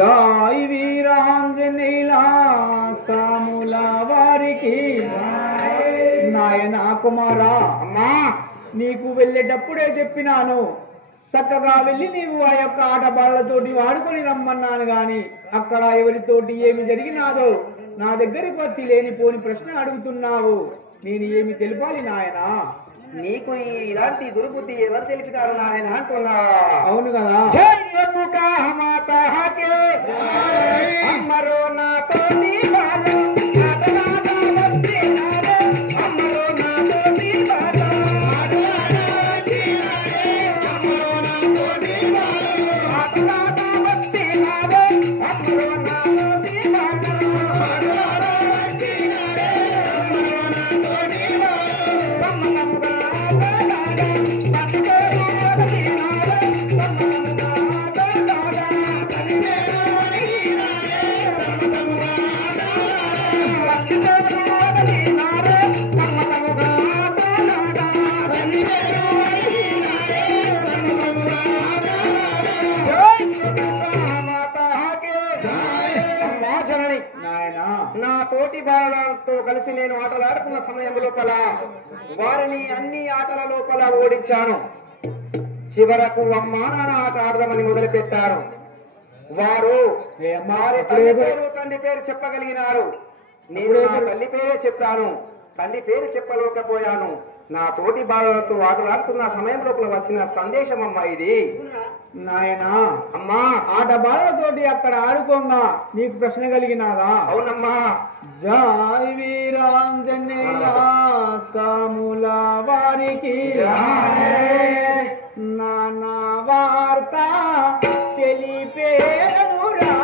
జై వీరాంజనేయుల సాముల వారికి నాయనా కుమారా. అమ్మా నీకు వెళ్ళేటప్పుడే చెప్పినాను, చక్కగా వెళ్ళి నీవు ఆ యొక్క ఆట బాళ్ళతోటి వాడుకొని రమ్మన్నాను గాని అక్కడ ఎవరితోటి ఏమి జరిగినాదో నా దగ్గరికి వచ్చి లేనిపోని ప్రశ్న అడుగుతున్నావు. నేను ఏమి తెలిపాలి నాయనా? నీకు ఇలాంటి దుర్బుద్ధి ఎవరు తెలిపినారు నాయన అంటున్నా. అవును కదా. అమ్మరో నాతో నా తోటి బాలతో కలిసి నేను ఆటలాడుకున్న సమయం లోపల వారిని అన్ని ఆటల లోపల ఓడించాను. చివరకు అమ్మా నాన్న ఆట ఆడదామని మొదలు పెట్టారు. వారు వారి తల్లి పేరు తండ్రి పేరు చెప్పగలిగినారు. నేను నా తల్లి పేరే చెప్పాను, తండ్రి పేరు చెప్పలేకపోయాను. నా తోటి బాలతో ఆటలాడుతున్న సమయం లోపల వచ్చిన సందేశం అమ్మా ఇది. నాయనా అమ్మా ఆట బాళ్ళతోటి అక్కడ ఆడుకోంగా నీకు ప్రశ్న కలిగినాదా? అవునమ్మా. జై వీరాంజనేయుల సాముల వారికి నానా వార్త తెలిపేరురా.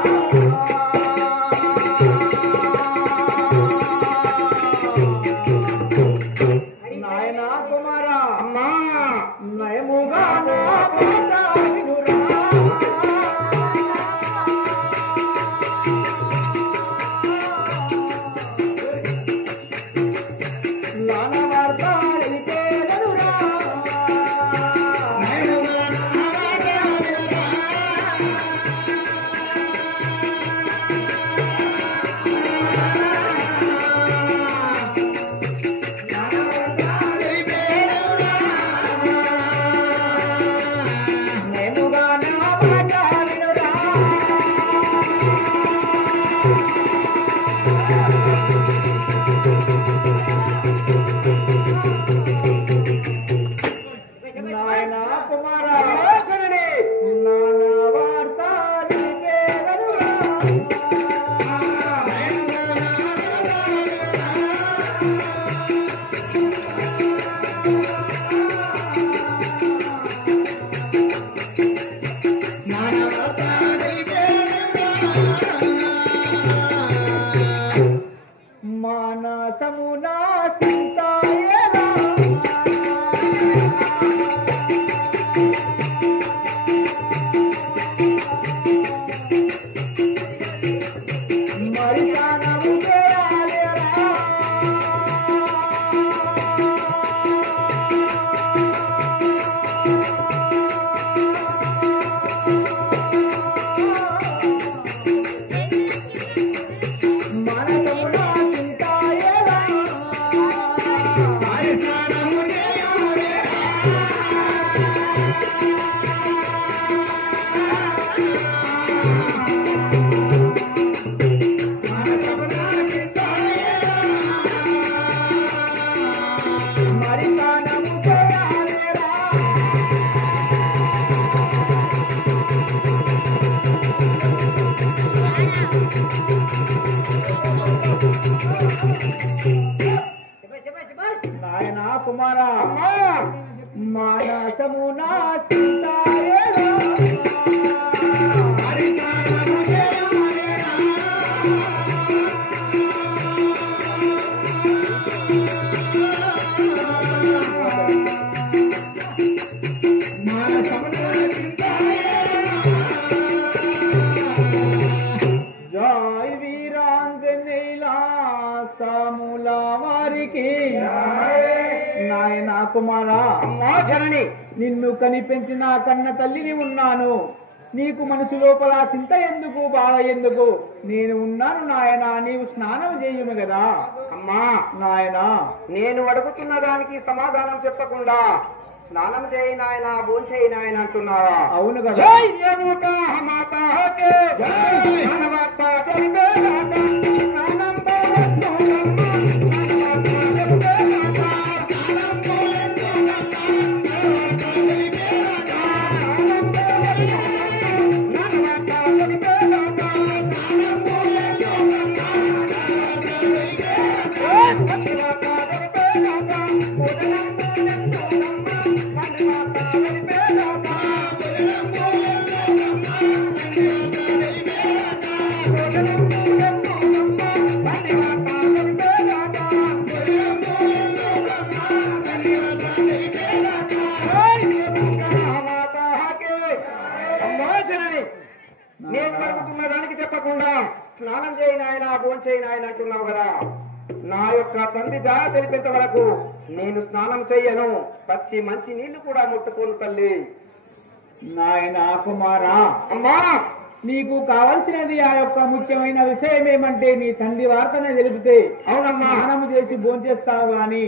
నాయనా కుమారా అమ్మా నయముగా నా మాట వినురా. నానా వార్త తెలిపేరురా. నయముగా నా మాట వినురా. నాయనా కుమారా నానా వార్త తెలిపేరురా. మానసమునా సింతాయేలా మరి తానము చేయాలేరా. మానసమునా సింతాయేలా మరి తానము చేయాలేరా. నాయనా కుమారా మానసమునా సింతాయేలా జై వీరాంజనేయుల సాముల వారికి నాయనా కుమారా అమ్మా జనని నిన్ను కనిపెంచిన కన్న తల్లిని ఉన్నాను. నీకు మనసు లోపల చింత ఎందుకు, బాధ ఎందుకు? నేను ఉన్నాను నాయనా, నీవు స్నానం చేయుము కదా. అమ్మా నాయనా, నేను అడుగుతున్న దానికి సమాధానం చెప్పకుండా స్నానం చేయి నాయన, భోంచేయి నాయన అంటున్నావా? అవును కదా. జై యమునా మాతా కే జై, మానవత తెలిపే రాత, స్నానం నేను అడుగుతున్న దానికి చెప్పకుండా స్నానం చేయి నాయన, భోంచేయి నాయన అంటున్నావు కదా. నా యొక్క తండ్రి జాడ తెలిపేంత వరకు నేను స్నానం చెయ్యను, పచ్చి మంచి నీళ్లు కూడా ముట్టుకోను తల్లి. నాయనా కుమారా, అమ్మా నీకు కావలసినది ఆ యొక్క ముఖ్యమైన విషయం ఏమంటే నీ తండ్రి వార్తనే తెలిపితే అవునమ్మా, స్నానం చేసి భోంచేస్తావు గాని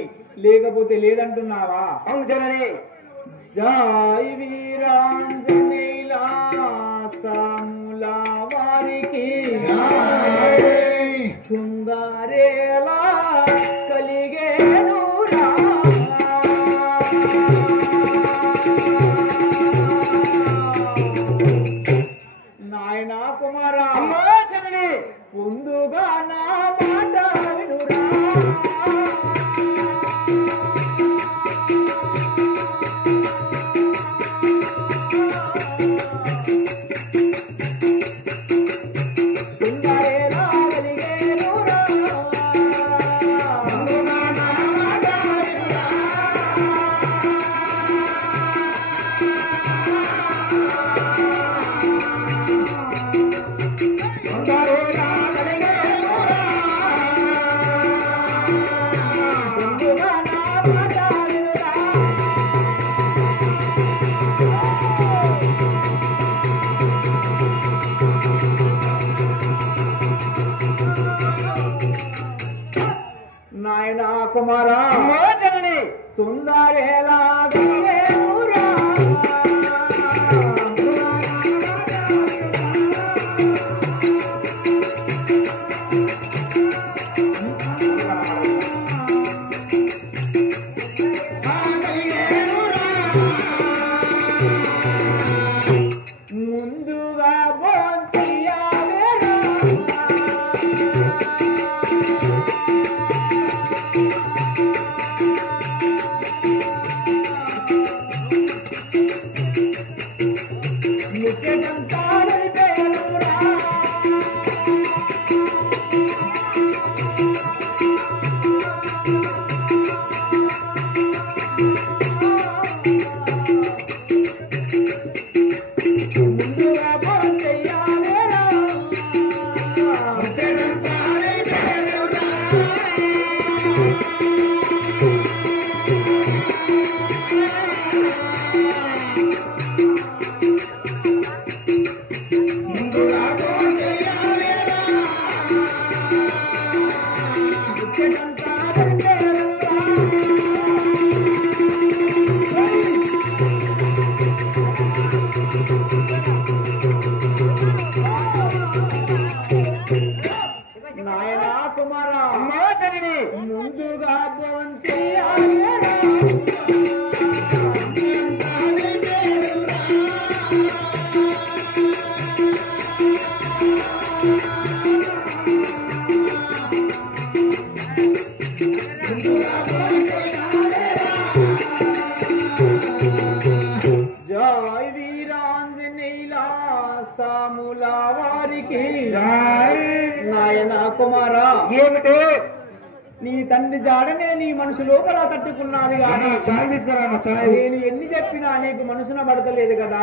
లేకపోతే లేదంటున్నావా? అవును జనని. జై వీరాంజనేయులా సాముల వారికి చుందరేలా కలిగేనురా. నాయనా కుమారా, అమ్మా జనని, ముందుగా నా మాట వినురా. నాయనా కుమారా, అమ్మా జనని, తొందరేలా కలిగేనురా. ముందుగా భోంచెయ్యాలిరా. ముఖ్యమంతా వెళ్ళిపోయానురా. ముందుగా భోంచెయ్యాలిరా. ముఖ్యమంతా వెళ్ళిపోయానురా. ముందుగా భోంచెయ్యాలిరా. ముఖ్యమంతా వెళ్ళిపోయానురా. నాయనా కుమారా, అమ్మా జనని, ముందుగా భోంచెయ్యాలిరా. జై వీరాంజనేయులా సాముల వారికి నాయనా కుమారా, ఏమిటి నీ తండ్రి జాడనే నీ మనసు లోపల తట్టుకున్నది గాని చాయ్ తీసుకురా చాయ్. నేను ఎన్ని చెప్పినా నీకు మనసున పడతలేదు కదా.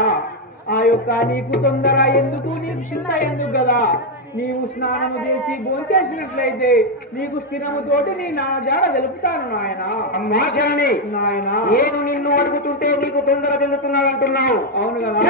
ఆ యొక్క నీకు తొందర ఎందుకు, నీకు చింత ఎందుకు కదా? నీవు స్నానము చేసి భోంచేసినట్లయితే నీకు స్థిరముతోటి నీ నాన్న జాడ తెలుపుతాను నాయన. అమ్మా జనని, నాయన నేను నిన్ను అడుగుతుంటే నీకు తొందర చెందుతున్నాను అంటున్నావు. అవును కదా.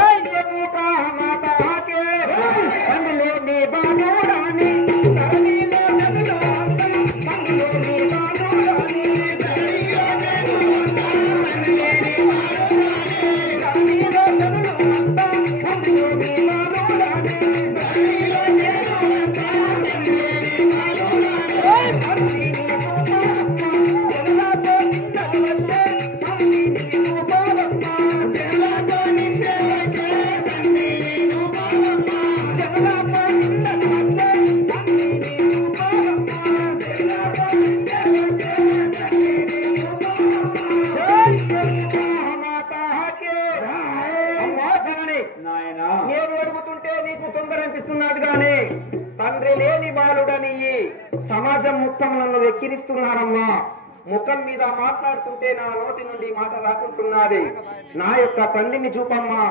నేను అడుగుతుంటే నీకు తొందర అనిపిస్తున్నది గాని తండ్రి లేని బాలుడని సమాజం మొత్తం నన్ను వెక్కిరిస్తున్నారమ్మా. ముఖం మీద మాట్లాడుతుంటే నా నోటి నుండి మాట రాకుంటున్నది. నా యొక్క తండ్రిని చూపమ్మా.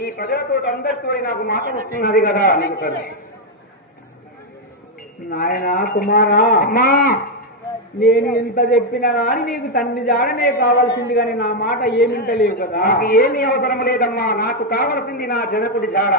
ఈ ప్రజలతో అందరితో నాకు మాట వస్తున్నది కదా నీకు తండ్రి. నాయన కుమారా, అమ్మా నేను ఎంత చెప్పినా గాని నీకు తండ్రి జాడనే కావాల్సింది గాని నా మాట ఏమింటలేవు కదా. నాకు ఏమీ అవసరం లేదమ్మా. నాకు కావలసింది నా జనకుడి జాడ.